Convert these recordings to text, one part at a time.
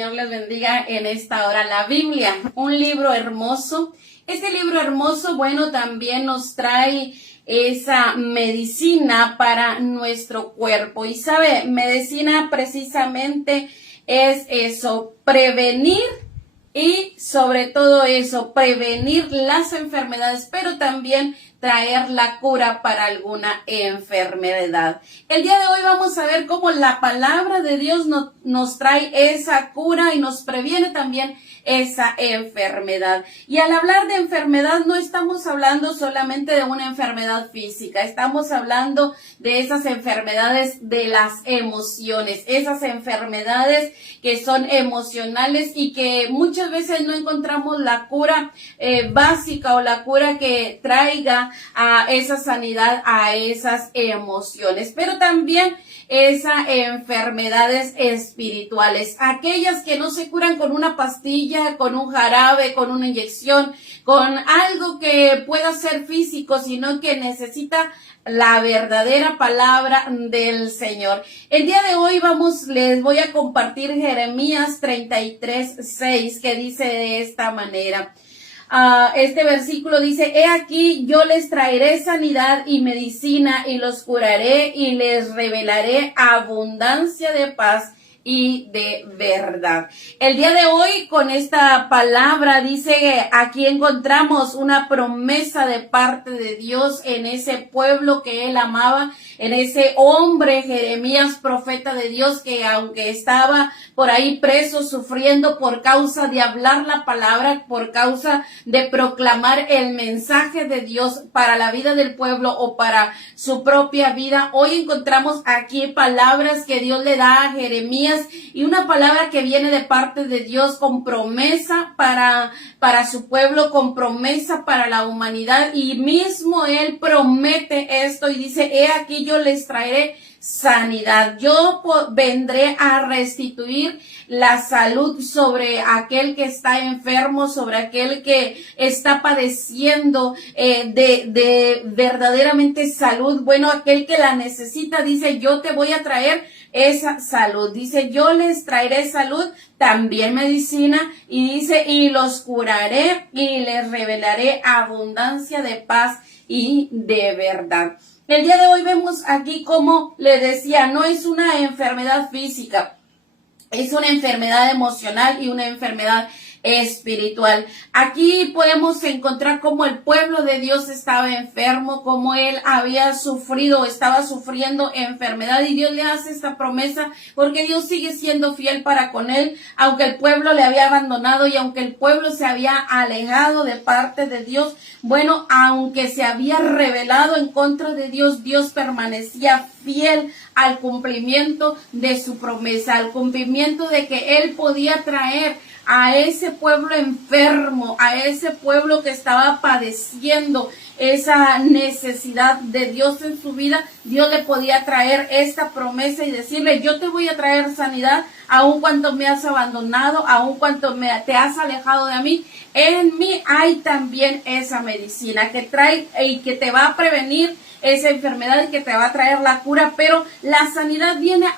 Señor les bendiga en esta hora. La Biblia, un libro hermoso. Este libro hermoso, bueno, también nos trae esa medicina para nuestro cuerpo. Y sabe, medicina precisamente es eso, prevenir y sobre todo eso, prevenir las enfermedades, pero también traer la cura para alguna enfermedad. El día de hoy vamos a ver cómo la palabra de Dios nos trae esa cura y nos previene también esa enfermedad. Y al hablar de enfermedad no estamos hablando solamente de una enfermedad física, estamos hablando de esas enfermedades de las emociones, esas enfermedades que son emocionales y que muchas veces no encontramos la cura básica o la cura que traiga a esa sanidad, a esas emociones, pero también esas enfermedades espirituales, aquellas que no se curan con una pastilla, con un jarabe, con una inyección, con algo que pueda ser físico, sino que necesita la verdadera palabra del Señor. El día de hoy les voy a compartir Jeremías 33:6, que dice de esta manera. Este versículo dice: he aquí yo les traeré sanidad y medicina y los curaré y les revelaré abundancia de paz y de verdad. El día de hoy con esta palabra dice que aquí encontramos una promesa de parte de Dios en ese pueblo que él amaba, en ese hombre Jeremías, profeta de Dios, que aunque estaba por ahí preso, sufriendo por causa de hablar la palabra, por causa de proclamar el mensaje de Dios para la vida del pueblo o para su propia vida, hoy encontramos aquí palabras que Dios le da a Jeremías y una palabra que viene de parte de Dios con promesa para su pueblo, con promesa para la humanidad, y mismo él promete esto y dice: he aquí yo les traeré sanidad, yo vendré a restituir la salud sobre aquel que está enfermo, sobre aquel que está padeciendo de verdaderamente salud. Bueno, aquel que la necesita, dice: yo te voy a traer esa salud. Dice: yo les traeré salud, también medicina, y dice: y los curaré y les revelaré abundancia de paz y de verdad. El día de hoy vemos aquí, como le decía, no es una enfermedad física, es una enfermedad emocional y una enfermedad espiritual. Aquí podemos encontrar cómo el pueblo de Dios estaba enfermo, cómo él había sufrido, estaba sufriendo enfermedad, y Dios le hace esta promesa porque Dios sigue siendo fiel para con él, aunque el pueblo le había abandonado y aunque el pueblo se había alejado de parte de Dios. Bueno, aunque se había rebelado en contra de Dios, Dios permanecía fiel al cumplimiento de su promesa, al cumplimiento de que él podía traer a ese pueblo enfermo, a ese pueblo que estaba padeciendo esa necesidad de Dios en su vida. Dios le podía traer esta promesa y decirle: yo te voy a traer sanidad, aun cuando me has abandonado, aun cuando te has alejado de mí. En mí hay también esa medicina que trae y que te va a prevenir esa enfermedad y que te va a traer la cura, pero la sanidad viene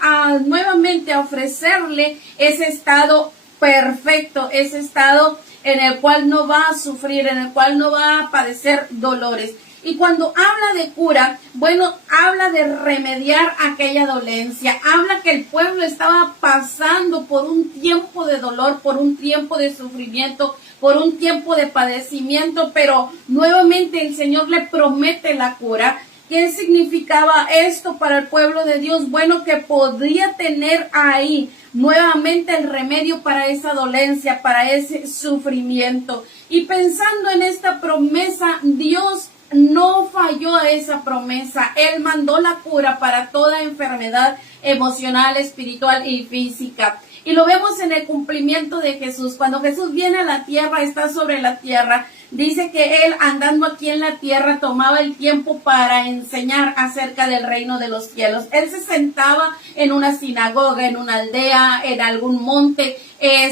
nuevamente a ofrecerle ese estado perfecto, ese estado en el cual no va a sufrir, en el cual no va a padecer dolores. Y cuando habla de cura, bueno, habla de remediar aquella dolencia, habla que el pueblo estaba pasando por un tiempo de dolor, por un tiempo de sufrimiento, por un tiempo de padecimiento, pero nuevamente el Señor le promete la cura. ¿Qué significaba esto para el pueblo de Dios? Bueno, que podría tener ahí nuevamente el remedio para esa dolencia, para ese sufrimiento. Y pensando en esta promesa, Dios no falló a esa promesa. Él mandó la cura para toda enfermedad emocional, espiritual y física. Y lo vemos en el cumplimiento de Jesús. Cuando Jesús viene a la tierra, está sobre la tierra, dice que él, andando aquí en la tierra, tomaba el tiempo para enseñar acerca del reino de los cielos. Él se sentaba en una sinagoga, en una aldea, en algún monte,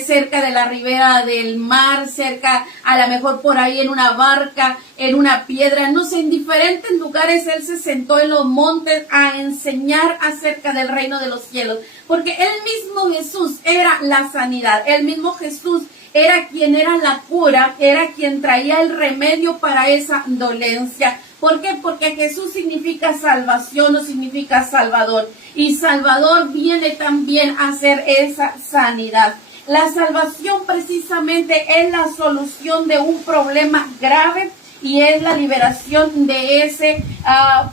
cerca de la ribera del mar, cerca, a lo mejor por ahí en una barca, en una piedra, no sé, en diferentes lugares él se sentó en los montes a enseñar acerca del reino de los cielos, porque él mismo Jesús era la sanidad, el mismo Jesús era quien era la cura, era quien traía el remedio para esa dolencia. ¿Por qué? Porque Jesús significa salvación o significa salvador, y salvador viene también a ser esa sanidad. La salvación precisamente es la solución de un problema grave y es la liberación de ese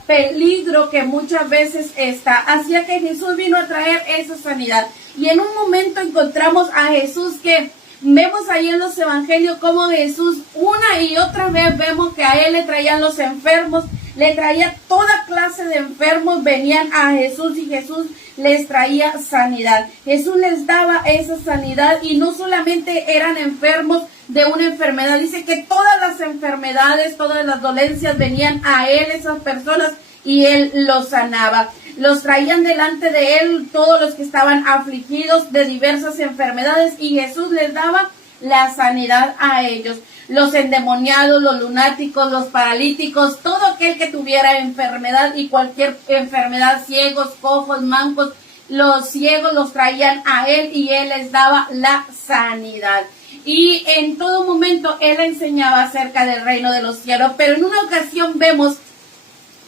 peligro que muchas veces está. Así que Jesús vino a traer esa sanidad. Y en un momento encontramos a Jesús que vemos ahí en los evangelios como Jesús una y otra vez vemos que a él le traían los enfermos, le traía toda clase de enfermos, venían a Jesús y Jesús les traía sanidad. Jesús les daba esa sanidad y no solamente eran enfermos de una enfermedad, dice que todas las enfermedades, todas las dolencias venían a él, esas personas, y él los sanaba. Los traían delante de él todos los que estaban afligidos de diversas enfermedades y Jesús les daba la sanidad a ellos. Los endemoniados, los lunáticos, los paralíticos, todo aquel que tuviera enfermedad y cualquier enfermedad, ciegos, cojos, mancos, los ciegos los traían a él y él les daba la sanidad. Y en todo momento él enseñaba acerca del reino de los cielos, pero en una ocasión vemos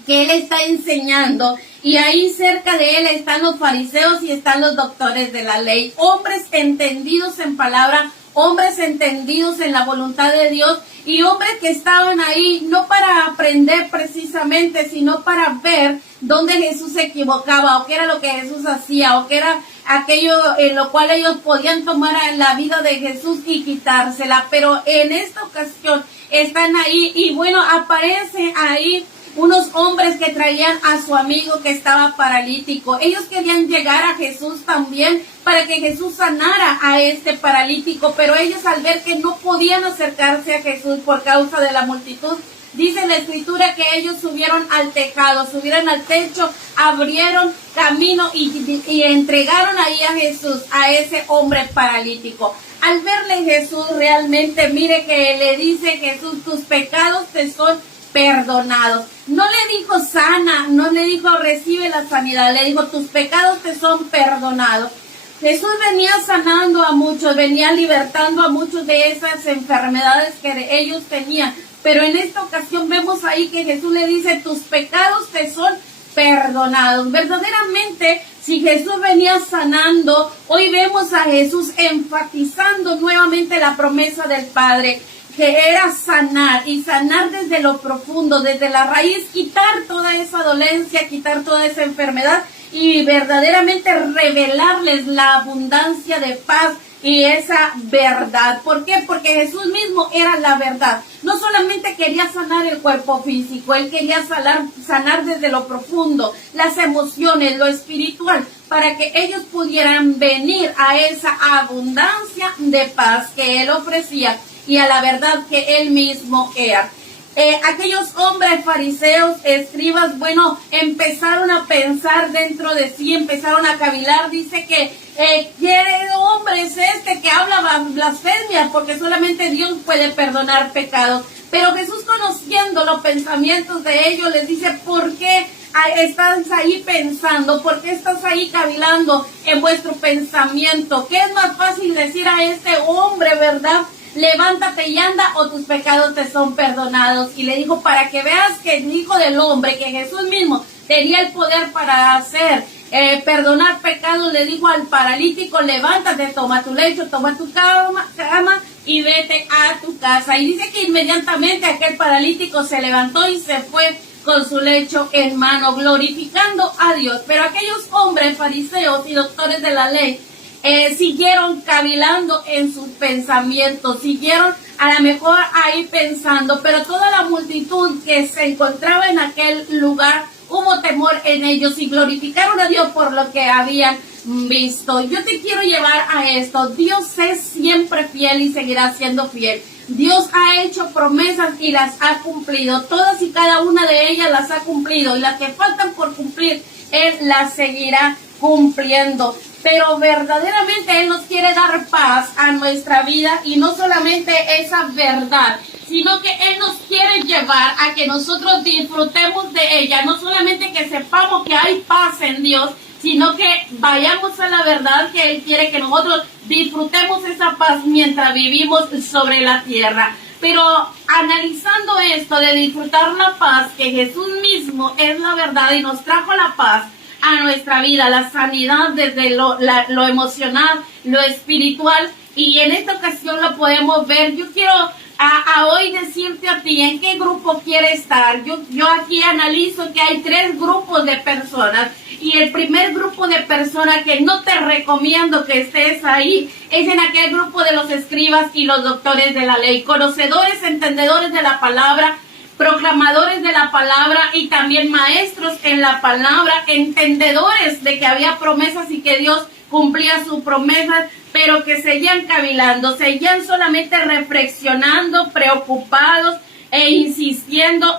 que él está enseñando y ahí cerca de él están los fariseos y están los doctores de la ley, hombres entendidos en palabra, hombres entendidos en la voluntad de Dios y hombres que estaban ahí no para aprender precisamente, sino para ver dónde Jesús se equivocaba o qué era lo que Jesús hacía o qué era aquello en lo cual ellos podían tomar la vida de Jesús y quitársela. Pero en esta ocasión están ahí y bueno, aparece ahí unos hombres que traían a su amigo que estaba paralítico. Ellos querían llegar a Jesús también para que Jesús sanara a este paralítico, pero ellos al ver que no podían acercarse a Jesús por causa de la multitud, dice la escritura que ellos subieron al tejado, subieron al techo, abrieron camino y entregaron ahí a Jesús, a ese hombre paralítico. Al verle Jesús realmente, mire que le dice Jesús, tus pecados te son perdonados. No le dijo sana, no le dijo recibe la sanidad, le dijo tus pecados te son perdonados. Jesús venía sanando a muchos, venía libertando a muchos de esas enfermedades que ellos tenían, pero en esta ocasión vemos ahí que Jesús le dice tus pecados te son perdonados. Verdaderamente, si Jesús venía sanando, hoy vemos a Jesús enfatizando nuevamente la promesa del Padre, que era sanar y sanar desde lo profundo, desde la raíz, quitar toda esa dolencia, quitar toda esa enfermedad y verdaderamente revelarles la abundancia de paz y esa verdad. ¿Por qué? Porque Jesús mismo era la verdad. No solamente quería sanar el cuerpo físico, él quería sanar desde lo profundo, las emociones, lo espiritual, para que ellos pudieran venir a esa abundancia de paz que él ofrecía y a la verdad que él mismo era. Aquellos hombres fariseos, escribas, bueno, empezaron a pensar dentro de sí, empezaron a cavilar. Dice que ¿qué hombre es este que habla blasfemia? Porque solamente Dios puede perdonar pecados. Pero Jesús, conociendo los pensamientos de ellos, les dice, ¿por qué estás ahí pensando? ¿Por qué estás ahí cavilando en vuestro pensamiento? ¿Qué es más fácil decir a este hombre, verdad? Levántate y anda, o tus pecados te son perdonados. Y le dijo, para que veas que el Hijo del Hombre, que Jesús mismo tenía el poder para hacer, perdonar pecados, le dijo al paralítico, levántate, toma tu lecho, toma tu cama y vete a tu casa. Y dice que inmediatamente aquel paralítico se levantó y se fue con su lecho en mano, glorificando a Dios. Pero aquellos hombres fariseos y doctores de la ley siguieron cavilando en sus pensamientos, siguieron a lo mejor ahí pensando, pero toda la multitud que se encontraba en aquel lugar, hubo temor en ellos y glorificaron a Dios por lo que habían visto. Yo te quiero llevar a esto: Dios es siempre fiel y seguirá siendo fiel. Dios ha hecho promesas y las ha cumplido. Todas y cada una de ellas las ha cumplido. Y las que faltan por cumplir, Él las seguirá cumpliendo. Pero verdaderamente Él nos quiere dar paz a nuestra vida. Y no solamente esa verdad, sino que Él nos quiere llevar a que nosotros disfrutemos de ella. No solamente que sepamos que hay paz en Dios, sino que vayamos a la verdad que Él quiere que nosotros disfrutemos esa paz mientras vivimos sobre la tierra. Pero analizando esto de disfrutar la paz, que Jesús mismo es la verdad y nos trajo la paz a nuestra vida, la sanidad desde lo emocional, lo espiritual, y en esta ocasión lo podemos ver. Yo quiero a hoy decirte a ti en qué grupo quieres estar. Yo aquí analizo que hay 3 grupos de personas. Y el primer grupo de personas que no te recomiendo que estés ahí es en aquel grupo de los escribas y los doctores de la ley, conocedores, entendedores de la palabra, proclamadores de la palabra y también maestros en la palabra, entendedores de que había promesas y que Dios cumplía sus promesas, pero que seguían cavilando, seguían solamente reflexionando, preocupados e insistiendo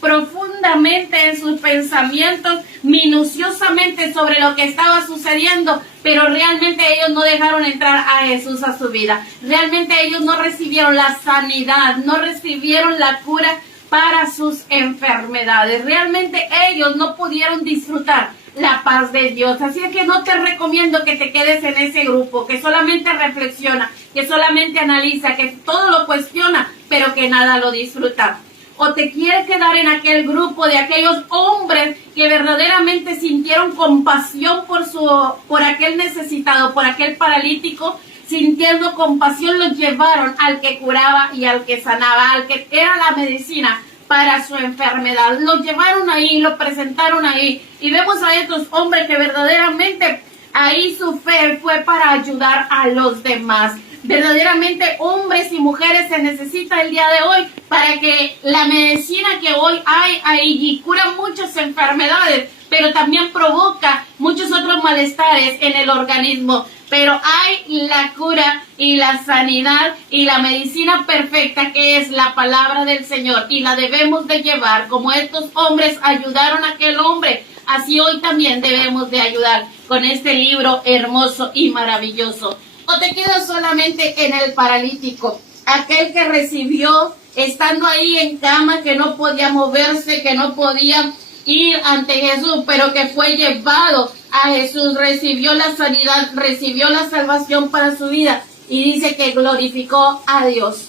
profundamente en sus pensamientos, minuciosamente sobre lo que estaba sucediendo, pero realmente ellos no dejaron entrar a Jesús a su vida. Realmente ellos no recibieron la sanidad, no recibieron la cura para sus enfermedades. Realmente ellos no pudieron disfrutar la paz de Dios. Así es que no te recomiendo que te quedes en ese grupo, que solamente reflexiona, que solamente analiza, que todo lo cuestiona, pero que nada lo disfruta. O te quieres quedar en aquel grupo de aquellos hombres que verdaderamente sintieron compasión por aquel necesitado, por aquel paralítico, sintiendo compasión los llevaron al que curaba y al que sanaba, al que era la medicina para su enfermedad. Los llevaron ahí, lo presentaron ahí, y vemos a estos hombres que verdaderamente ahí su fe fue para ayudar a los demás. Verdaderamente hombres y mujeres se necesita el día de hoy para que la medicina que hoy hay ahí cura muchas enfermedades, pero también provoca muchos otros malestares en el organismo. Pero hay la cura y la sanidad y la medicina perfecta, que es la palabra del Señor, y la debemos de llevar. Como estos hombres ayudaron a aquel hombre, así hoy también debemos de ayudar con este libro hermoso y maravilloso. O te quedas solamente en el paralítico, aquel que recibió estando ahí en cama, que no podía moverse, que no podía ir ante Jesús, pero que fue llevado a Jesús, recibió la sanidad, recibió la salvación para su vida, y dice que glorificó a Dios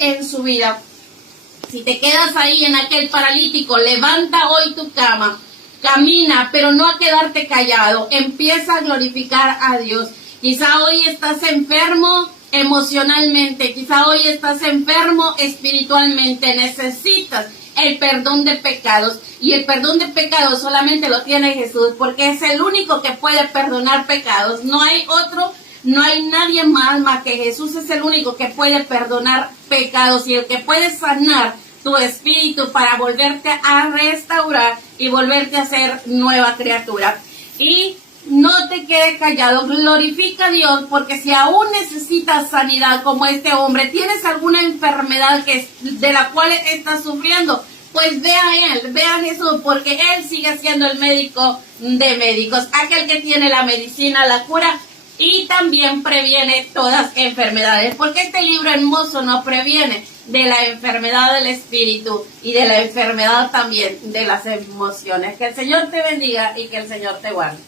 en su vida. Si te quedas ahí en aquel paralítico, levanta hoy tu cama, camina, pero no a quedarte callado, empieza a glorificar a Dios. Quizá hoy estás enfermo emocionalmente, quizá hoy estás enfermo espiritualmente, necesitas el perdón de pecados, y el perdón de pecados solamente lo tiene Jesús, porque es el único que puede perdonar pecados. No hay otro, no hay nadie más que Jesús. Es el único que puede perdonar pecados y el que puede sanar tu espíritu para volverte a restaurar y volverte a ser nueva criatura. Y no te quedes callado, glorifica a Dios, porque si aún necesitas sanidad como este hombre, tienes alguna enfermedad de la cual estás sufriendo, pues ve a Él, ve a Jesús, porque Él sigue siendo el médico de médicos, aquel que tiene la medicina, la cura, y también previene todas enfermedades, porque este libro hermoso nos previene de la enfermedad del espíritu y de la enfermedad también de las emociones. Que el Señor te bendiga y que el Señor te guarde.